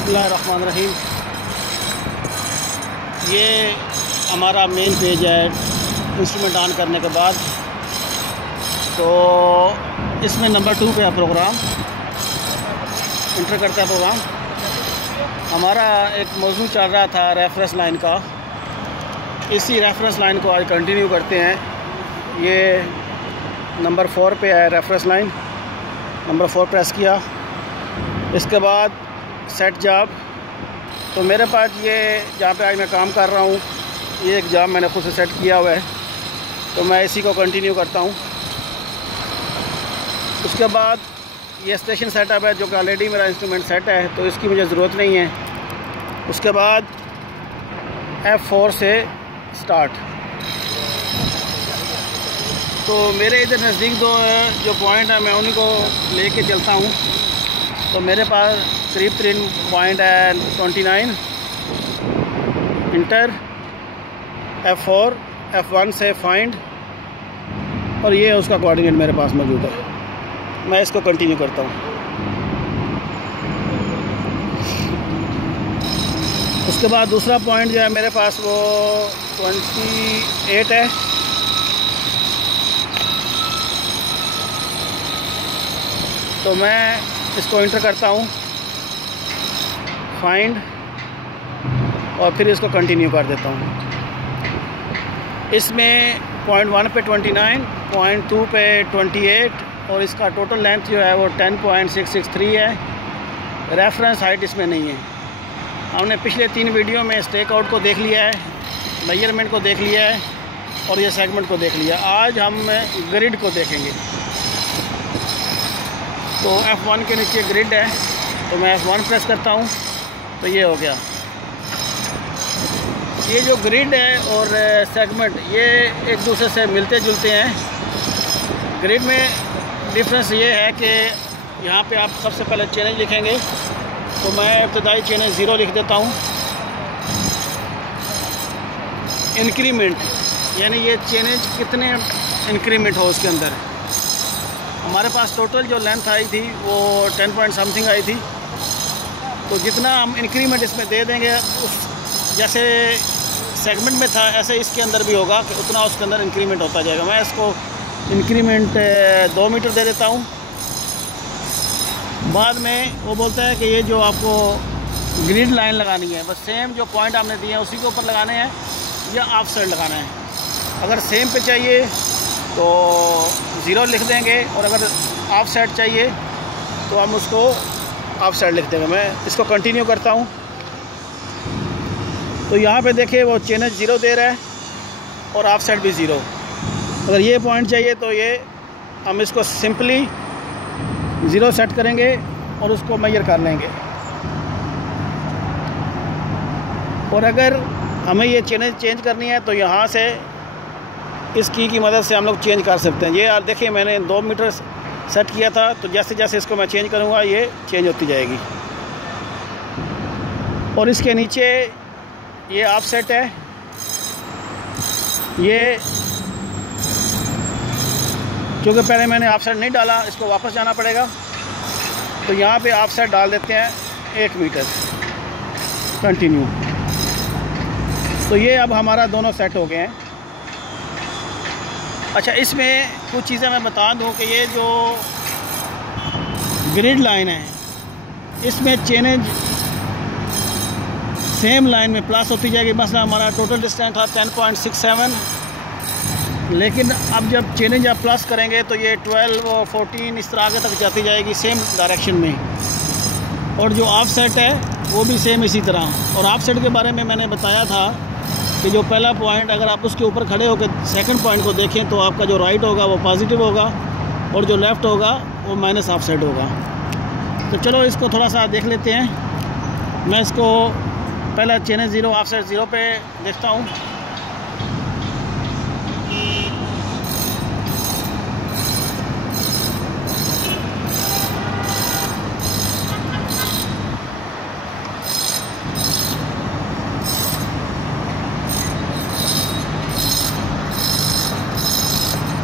बिस्मिल्लाहिर्रहमानिर्रहीम। ये हमारा मेन पेज है इंस्ट्रूमेंट ऑन करने के बाद। तो इसमें नंबर 2 पे है प्रोग्राम, इंटर करता है प्रोग्राम। हमारा एक मौजू चल रहा था रेफरेंस लाइन का, इसी रेफरेंस लाइन को आज कंटिन्यू करते हैं। ये नंबर 4 पे है रेफरेंस लाइन, नंबर 4 प्रेस किया। इसके बाद सेट जॉब। तो मेरे पास ये जहाँ पे आज मैं काम कर रहा हूँ, ये एक जॉब मैंने खुद से सेट किया हुआ है, तो मैं इसी को कंटिन्यू करता हूँ। उसके बाद ये स्टेशन सेटअप है जो कि ऑलरेडी मेरा इंस्ट्रूमेंट सेट है, तो इसकी मुझे ज़रूरत नहीं है। उसके बाद F4 से स्टार्ट। तो मेरे इधर नज़दीक दो जो पॉइंट है मैं उन्हीं को लेके चलता हूँ। तो मेरे पास करीब 3 पॉइंट है 29, इंटर, F4, F1 से फाइंड, और ये उसका कोऑर्डिनेट मेरे पास मौजूद है। मैं इसको कंटिन्यू करता हूँ। उसके बाद दूसरा पॉइंट जो है मेरे पास वो 28 है। तो मैं इसको इंटर करता हूँ, फाइंड, और फिर इसको कंटिन्यू कर देता हूँ। इसमें पॉइंट 1 पे 29, पॉइंट 2 पे 28, और इसका टोटल लेंथ जो है वो 10.663 है। रेफरेंस हाइट इसमें नहीं है। हमने पिछले 3 वीडियो में स्टेक आउट को देख लिया है, मेजरमेंट को देख लिया है, और ये सेगमेंट को देख लिया। आज हम ग्रिड को देखेंगे। तो F1 के नीचे ग्रिड है, तो मैं F1 प्रेस करता हूँ, तो ये हो गया। ये जो ग्रिड है और सेगमेंट ये एक दूसरे से मिलते जुलते हैं। ग्रिड में डिफरेंस ये है कि यहाँ पे आप सबसे पहले चेनेज लिखेंगे, तो मैं इब्तदाई चेनेज 0 लिख देता हूँ। इंक्रीमेंट यानी ये चेनेज कितने इंक्रीमेंट हो उसके अंदर। हमारे पास टोटल जो लेंथ आई थी वो 10 पॉइंट समथिंग आई थी, तो जितना हम इंक्रीमेंट इसमें दे देंगे, उस जैसे सेगमेंट में था ऐसे इसके अंदर भी होगा कि उतना उसके अंदर इंक्रीमेंट होता जाएगा। मैं इसको इंक्रीमेंट 2 मीटर दे देता हूँ। बाद में वो बोलता है कि ये जो आपको ग्रिड लाइन लगानी है, बस सेम जो पॉइंट आपने दिए हैं उसी के ऊपर लगाने हैं या ऑफ साइड लगाना है। अगर सेम पे चाहिए तो 0 लिख देंगे, और अगर ऑफ साइड चाहिए तो हम उसको ऑफ साइड लिख देंगे। मैं इसको कंटिन्यू करता हूँ। तो यहाँ पे देखिए वो चेनेज 0 दे रहा है और ऑफ साइड भी 0। अगर ये पॉइंट चाहिए तो ये हम इसको सिंपली 0 सेट करेंगे और उसको मेजर कर लेंगे। और अगर हमें ये चेनेज चेंज करनी है तो यहाँ से इस की मदद से हम लोग चेंज कर सकते हैं। ये यार देखिए मैंने 2 मीटर सेट किया था, तो जैसे जैसे इसको मैं चेंज करूँगा ये चेंज होती जाएगी। और इसके नीचे ये ऑफ सेट है, ये क्योंकि पहले मैंने ऑफ साइड नहीं डाला, इसको वापस जाना पड़ेगा। तो यहाँ पे ऑफ साइड डाल देते हैं 1 मीटर, कंटिन्यू। तो ये अब हमारा दोनों सेट हो गए हैं। अच्छा, इसमें कुछ चीज़ें मैं बता दूं कि ये जो ग्रिड लाइन है इसमें चेनेज सेम लाइन में प्लस होती जाएगी। मसला हमारा टोटल डिस्टेंस था 10.67, लेकिन अब जब चेनेज आप प्लस करेंगे तो ये 12 और 14 इस तरह आगे तक जाती जाएगी सेम डायरेक्शन में। और जो ऑफ सेट है वो भी सेम इसी तरह। और ऑफ सेट के बारे में मैंने बताया था कि जो पहला पॉइंट अगर आप उसके ऊपर खड़े होकर सेकंड पॉइंट को देखें तो आपका जो राइट होगा वो पॉजिटिव होगा और जो लेफ़्ट होगा वो माइनस ऑफ साइड होगा। तो चलो इसको थोड़ा सा देख लेते हैं। मैं इसको पहला चेनेज 0 ऑफ साइड 0 पे देखता हूँ।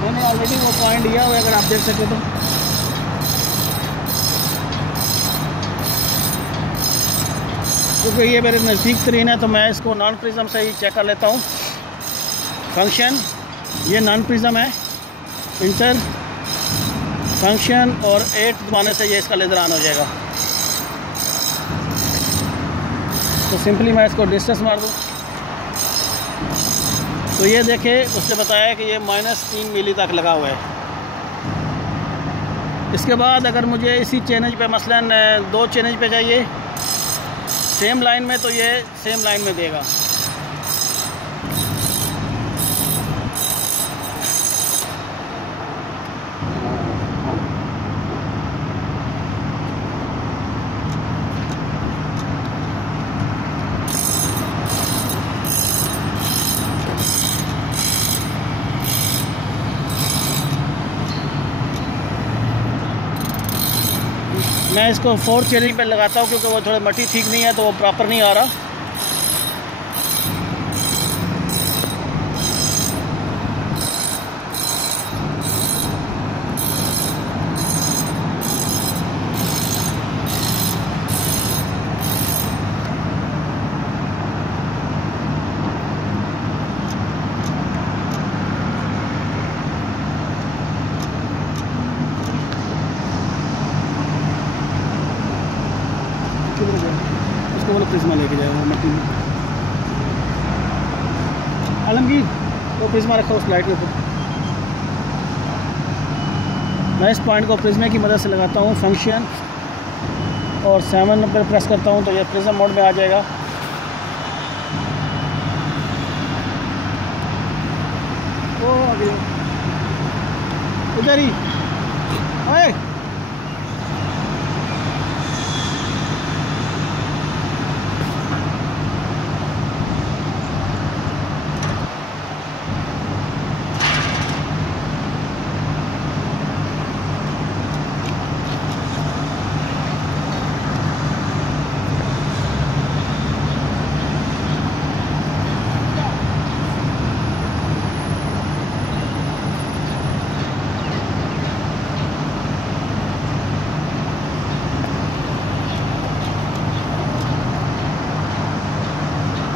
मैंने ऑलरेडी वो पॉइंट दिया हुआ है, अगर आप देख सके तो। क्योंकि ये मेरे नज़दीक तरीन है तो मैं इसको नॉन प्रिज्म से ही चेक कर लेता हूँ। फंक्शन ये नॉन प्रिज्म है, इंटर फंक्शन और 8 दबाने से ये इसका लेज़र ऑन हो जाएगा। तो सिंपली मैं इसको डिस्टेंस मार दूँ तो ये देखे उसने बताया कि ये -3 मिली तक लगा हुआ है। इसके बाद अगर मुझे इसी चैनल पे मसलन 2 चैनल पे चाहिए सेम लाइन में तो ये सेम लाइन में देगा। मैं इसको 4 चैनल पे लगाता हूँ क्योंकि वो थोड़ा मट्टी ठीक नहीं है तो वो प्रॉपर नहीं आ रहा। इसको बोलो प्रिज्मा लेके जाएगा मट्टी में। आलमगीर वो प्रिज्मा रखो उस लाइट के ऊपर। मैं इस पॉइंट को प्रिज्मे की मदद से लगाता हूँ, फंक्शन और 7 पर प्रेस करता हूँ तो ये प्रिज्म मोड में आ जाएगा। वो आगे उधर ही आए।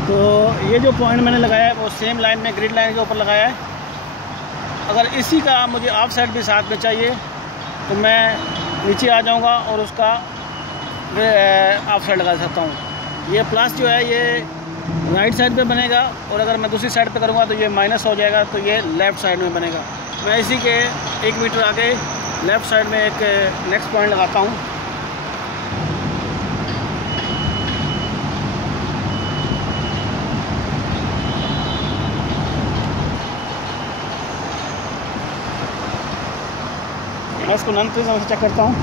तो ये जो पॉइंट मैंने लगाया है वो सेम लाइन में ग्रिड लाइन के ऊपर लगाया है। अगर इसी का मुझे ऑफ साइड भी साथ में चाहिए तो मैं नीचे आ जाऊंगा और उसका ऑफ साइड लगा सकता हूँ। ये प्लस जो है ये राइट साइड पे बनेगा और अगर मैं दूसरी साइड पे करूँगा तो ये माइनस हो जाएगा तो ये लेफ़्ट साइड में बनेगा। मैं इसी के 1 मीटर आगे लेफ़्ट साइड में एक नेक्स्ट पॉइंट लगाता हूँ। मैं इसको नॉन प्रिज्म से चेक करता हूँ।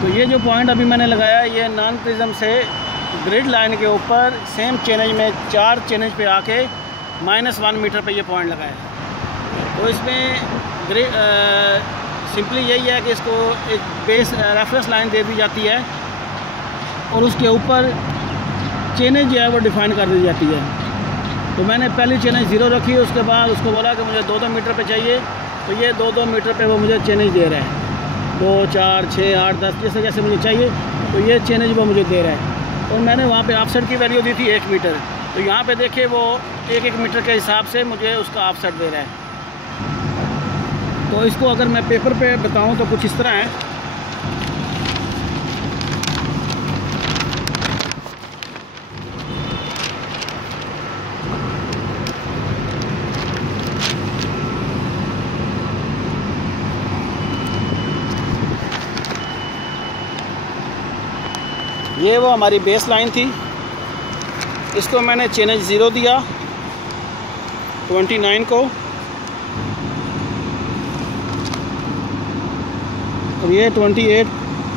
तो ये जो पॉइंट अभी मैंने लगाया है ये नॉन प्रिज्म से ग्रिड लाइन के ऊपर सेम चेनेज में 4 चेनेज पे आके -1 मीटर पे ये पॉइंट लगाया। तो इसमें सिंपली यही है कि इसको एक बेस रेफरेंस लाइन दे दी जाती है और उसके ऊपर चेनेज जो है वो डिफ़ाइन कर दी जाती है। तो मैंने पहली चेनेज 0 रखी, उसके बाद उसको बोला कि मुझे 2-2 मीटर पे चाहिए तो ये 2-2 मीटर पे वो मुझे चेनेज दे रहा है। 2, 4, 6, 8, 10 जैसे जैसे मुझे चाहिए तो ये चेनेज वो मुझे दे रहा है। और मैंने वहाँ पे ऑफसेट की वैल्यू दी थी 1 मीटर, तो यहाँ पे देखिए वो 1-1 मीटर के हिसाब से मुझे उसका ऑफसेट दे रहा है। तो इसको अगर मैं पेपर पे बताऊं तो कुछ इस तरह है। ये वो हमारी बेस लाइन थी, इसको मैंने चेनेज 0 दिया 29 को और ये 28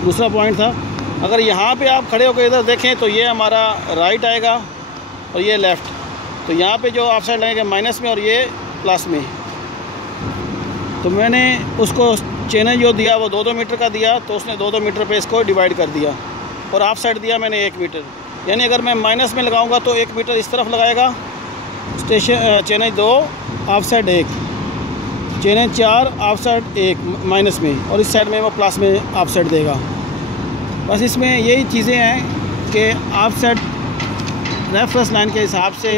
दूसरा पॉइंट था। अगर यहाँ पे आप खड़े होकर इधर देखें तो ये हमारा राइट आएगा और ये लेफ़्ट। तो यहाँ पे जो ऑफ साइड लगेगा माइनस में और ये प्लस में। तो मैंने उसको चेनेज जो दिया वो 2-2 मीटर का दिया, तो उसने 2-2 मीटर पे इसको डिवाइड कर दिया और ऑफ साइड दिया मैंने 1 मीटर। यानी अगर मैं माइनस में लगाऊंगा तो 1 मीटर इस तरफ लगाएगा, station channel 2 of side 1, channel 4 of side 1 minus में, और इस साइड में वो प्लस में ऑफ साइड देगा। बस इसमें यही चीज़ें हैं कि ऑफ साइड रेफरेंस लाइन के हिसाब से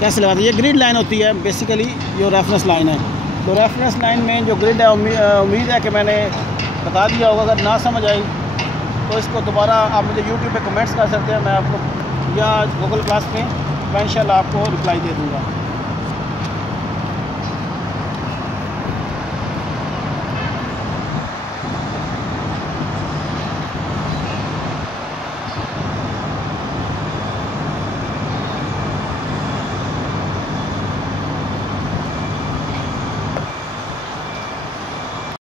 कैसे लगाते हैं। ये ग्रिड लाइन होती है बेसिकली, जो रेफरेंस लाइन है। तो रेफरेंस लाइन में जो ग्रिड है, उम्मीद है कि मैंने बता दिया होगा। अगर ना समझ आई तो इसको दोबारा आप मुझे यूट्यूब पे कमेंट्स कर सकते हैं, मैं आपको, या गूगल क्लास में मैं इंशाल्लाह आपको रिप्लाई दे दूँगा।